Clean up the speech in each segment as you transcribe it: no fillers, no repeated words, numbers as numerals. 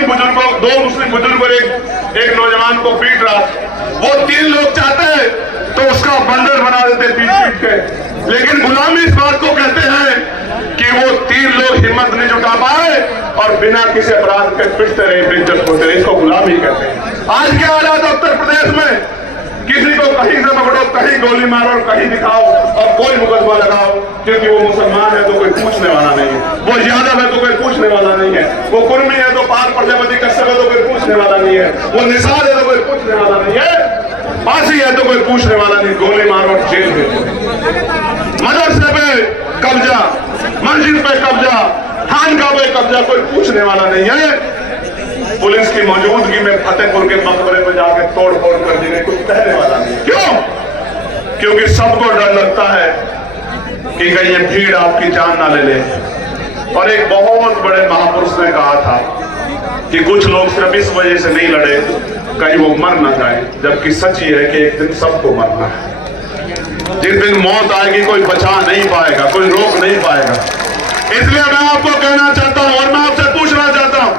दो मुस्लिम बुजुर्गों एक नौजवान को पीट रहा, वो 3 लोग चाहते हैं तो उसका बंदर बना देते पीट के, लेकिन गुलामी इस बात को कहते हैं कि वो 3 लोग हिम्मत नहीं जुटा पाए और बिना किसी अपराध के पिटते रहे, बेइज्जत होते रहे, इसको गुलामी कहते हैं। आज के हालात उत्तर प्रदेश में, किसी को कहीं से पकड़ो, कहीं गोली मारो और कहीं दिखाओ और कोई मुकदमा लगाओ, क्योंकि वो मुसलमान है तो कोई पूछने वाला नहीं है, वो यादव है तो कोई पूछने वाला नहीं है, वो कुर्मी है तो पाल प्रजापति कश्यप है तो कोई पूछने वाला नहीं है, वो निसार है तो कोई पूछने वाला नहीं है, फांसी है तो कोई पूछने वाला नहीं, गोली मारो और जेल भेजो। मदरसे पे कब्जा, मस्जिद पे कब्जा, खानका पे कब्जा, कोई पूछने वाला नहीं है। पुलिस की मौजूदगी में फतेहपुर के मकबरे में जाके तोड़ फोड़ कर देने कुछ कहने वाला नहीं। क्यों? क्योंकि सबको डर लगता है कि कहीं ये भीड़ आपकी जान ना ले ले। और एक बहुत बड़े महापुरुष ने कहा था कि कुछ लोग सिर्फ इस वजह से नहीं लड़े कहीं वो मर ना जाए, जबकि सच ये है कि एक दिन सबको मरना है। जिस दिन मौत आएगी कोई बचा नहीं पाएगा, कोई रोक नहीं पाएगा। इसलिए मैं आपको कहना चाहता हूं और मैं आपसे पूछना चाहता हूं,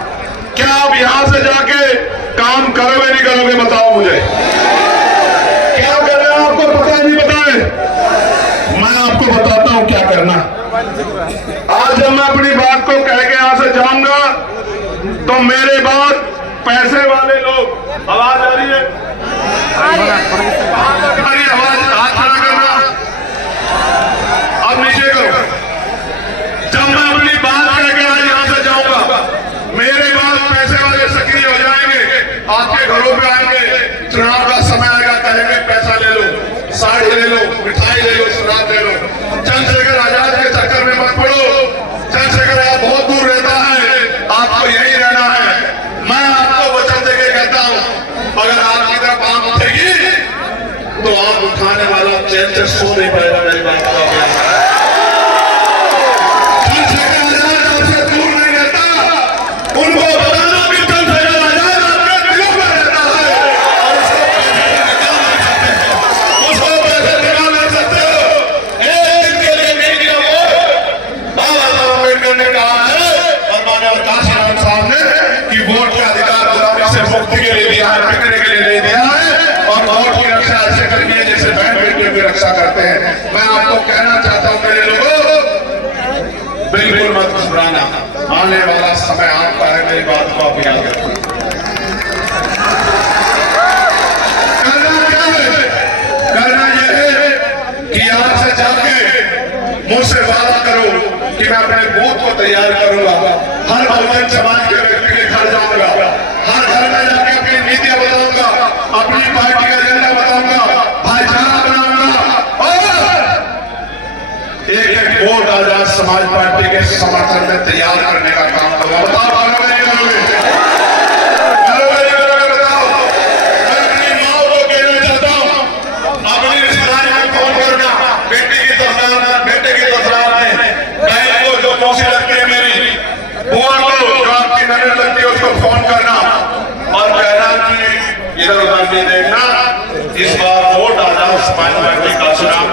क्या आप यहां से जाके काम करोगे नहीं करोगे? बताओ मुझे, क्या कर रहे हैं आपको पता नहीं बताए? मैं आपको बताता हूं क्या करना। आज जब मैं अपनी बात को कह के यहां से जाऊंगा तो मेरे बाद पैसे वाले लोग, आवाज आ रही है? आवाज हाथ खड़ा करना, अब नीचे करो। जब मैं अपनी बात कह के आज यहां से जाऊंगा, मेरे बाद पैसे वाले सक्रिय हो जाएंगे, आपके घरों पे आएंगे, चुनाव का समय आएगा, कहेंगे पैसा ले लो, साड़ी ले लो, मिठाई ले लो, शराब ले लो। चंद्रशेखर आजाद के चक्कर में मत पड़ो, चंद्रशेखर आप बहुत दूर रहता है, आपको यही रहना है। मैं आपको वचन देके कहता हूं, अगर आपकी तरफ आंख उठेगी तो आंख उठाने वाला चैन से सो नहीं पाएगा। मेरी बात का उनको बताना कि चंद्रशेखर आजाद आपके दिलों में रहता है और उसको पैसे निकाल नहीं सकते हो। एक दिन के लिए नहीं दिया वो बाबा साहब अम्बेडकर ने कहा है और माननीय काशीराम साहब ने कि वोट का अधिकार गुलामी से मुक्ति के लिए दिया है, बिकने के लिए नहीं दिया है। और वोट की रक्षा ऐसे करनी है जैसे बहन बेटियों की रक्षा करते हैं। मैं आपको कहना चाहता हूँ मेरे लोगों, बिल्कुल मत घबराना, आने वाला समय आपका है। मेरी बात को आप याद रखिए। करना क्या है? करना यह है कि यहाँ से जाके मुझसे वादा करो कि मैं अपने बूथ को तैयार करूंगा, हर बहुजन समाज के व्यक्ति के घर जाऊंगा, हर घर में जाके अपनी नीतियां बताऊंगा, अपनी पार्टी का एजेंडा बताऊंगा, भाईचारा बनाऊंगा और एक वोट आजाद समाज पार्टी के समर्थन में तैयार करने का काम करूंगा। बताओ करोगे नहीं करोगे? करोगे नहीं करोगे? बताओ। मैं अपनी माँ को कहना चाहता हूँ, अपनी रिश्तेदारी में फोन करना, बेटी की तस्वीर, बेटे की तस्वीर में, बहन को जो मौसी लगती है मेरी, बुआ को जो आपकी नजर लगती है उसको फोन करना और कहना कि इधर उधर नहीं देखना, इस बार वोट आजाद समाज पार्टी का चुनाव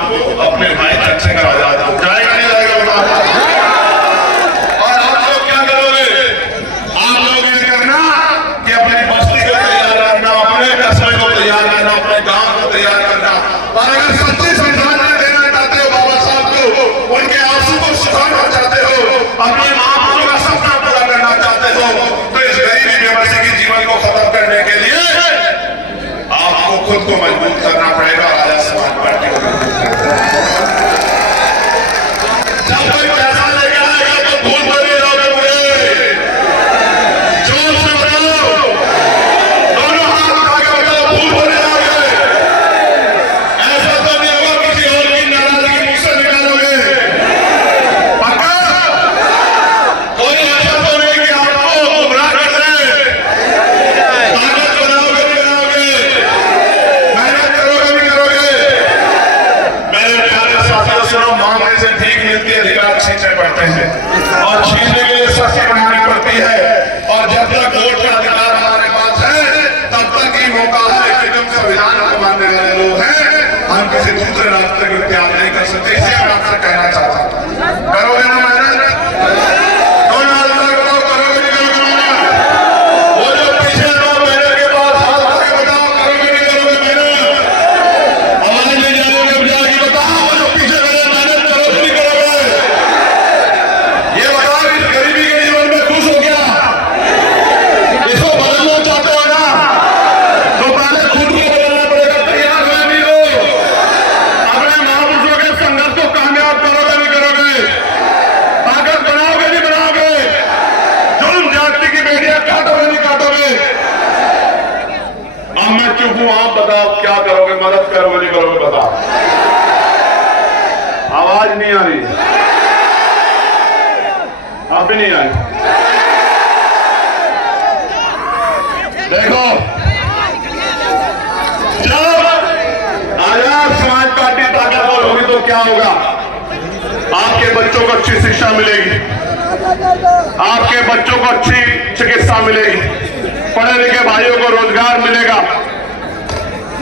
अपने भाई चंद्रशेखर आजाद को जाएगा नहीं जाएगा? बताओ। और आप लोग क्या करोगे? आप लोग ये करना कि अपनी बस्ती को तैयार करना, अपने कस्बे को तैयार करना, अपने गांव को तैयार करना। और अगर सच्ची श्रद्धांजलि देना चाहते हो बाबा साहब को, उनके आंसू को सुखाना चाहते हो, अपने महापुरुषों का सपना पूरा करना चाहते हो, तो इस गरीबी बेबसी के जीवन को खत्म करने के लिए आप हूं, आप बताओ क्या करोगे, मदद करोगे नहीं करोगे बताओ। आवाज नहीं आ रही, अब भी नहीं आई। देखो, जब आजाद समाज पार्टी ताकतवर होगी तो क्या होगा? आपके बच्चों को अच्छी शिक्षा मिलेगी, आपके बच्चों को अच्छी चिकित्सा मिलेगी, पढ़े लिखे भाइयों को रोजगार मिलेगा,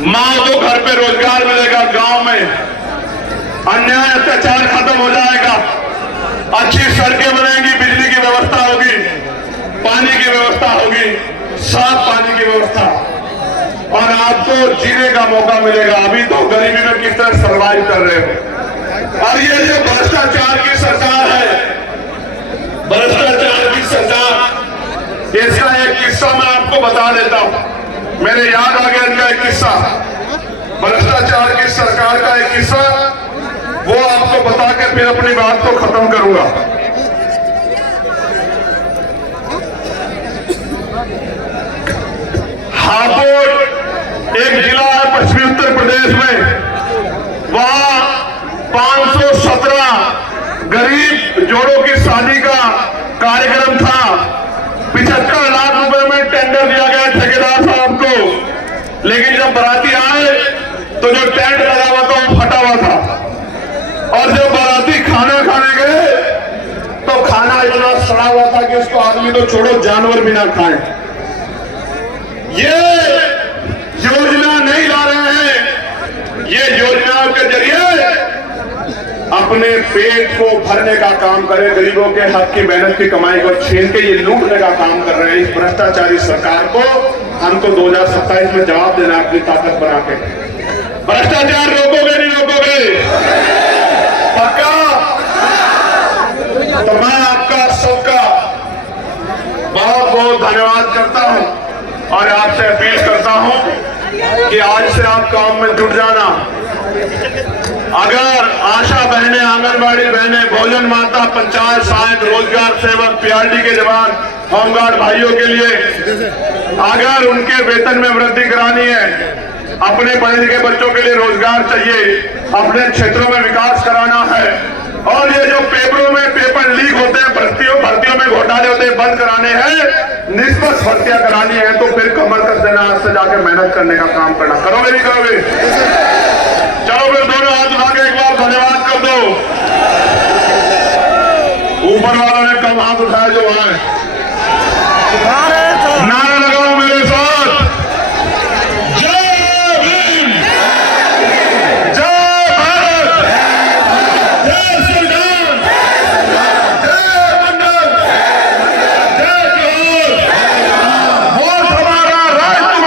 मां को घर पे रोजगार मिलेगा, गांव में अन्याय अत्याचार खत्म हो जाएगा, अच्छी सड़कें बनेंगी, बिजली की व्यवस्था होगी, पानी की व्यवस्था होगी, साफ पानी की व्यवस्था, और आपको जीने का मौका मिलेगा। अभी तो गरीबी में किस तरह सर्वाइव कर रहे हो। और ये जो भ्रष्टाचार की सरकार है, भ्रष्टाचार की सरकार, इसका एक किस्सा मैं आपको बता देता हूं, मेरे याद आ गया इनका एक किस्सा, भ्रष्टाचार की सरकार का एक किस्सा, वो आपको बता के फिर अपनी बात को खत्म करूंगा। हापुड़ एक जिला है पश्चिमी उत्तर प्रदेश में, वहां 517 गरीब जोड़ों की शादी का कार्यक्रम था। 75 लाख रुपए में टेंडर दिया गया ठेकेदार साहब को, लेकिन जब बाराती आए तो जो टेंट लगा हुआ था वो फटा हुआ था, और जब बाराती खाना खाने गए तो खाना इतना सड़ा हुआ था कि उसको आदमी तो छोड़ो जानवर भी ना खाएं। ये योजना नहीं ला रहे हैं, ये योजनाओं के जरिए अपने पेट को भरने का काम करे, गरीबों के हक की मेहनत की कमाई को छीन के ये लूटने का काम कर रहे हैं। इस भ्रष्टाचारी सरकार को हमको 2027 में जवाब देना अपनी ताकत बना के। भ्रष्टाचार रोकोगे नहीं रोकोगे? पक्का? तो मैं आपका सबका बहुत बहुत धन्यवाद करता हूं और आपसे अपील करता हूं कि आज से आप काम में जुट जाना। अगर आशा बहनें, आंगनबाड़ी बहनें, भोजन माता, पंचायत सहायक, रोजगार सेवक, पीआरडी के जवान, होमगार्ड भाइयों के लिए अगर उनके वेतन में वृद्धि करानी है, अपने पढ़े लिखे बच्चों के लिए रोजगार चाहिए, अपने क्षेत्रों में विकास कराना है, और ये जो पेपरों में पेपर लीक होते हैं, भर्तियों में घोटाले होते हैं, बंद कराने हैं, निष्पक्ष भर्तियां करानी है, तो फिर कमर कस देना, आज से जाके मेहनत करने का काम करना। करोगे नहीं करोगे? चलो फिर दोनों हाथ उठा के एक बार धन्यवाद कर दो। ऊपर वालों ने कम हाथ उठाया जो वहां है।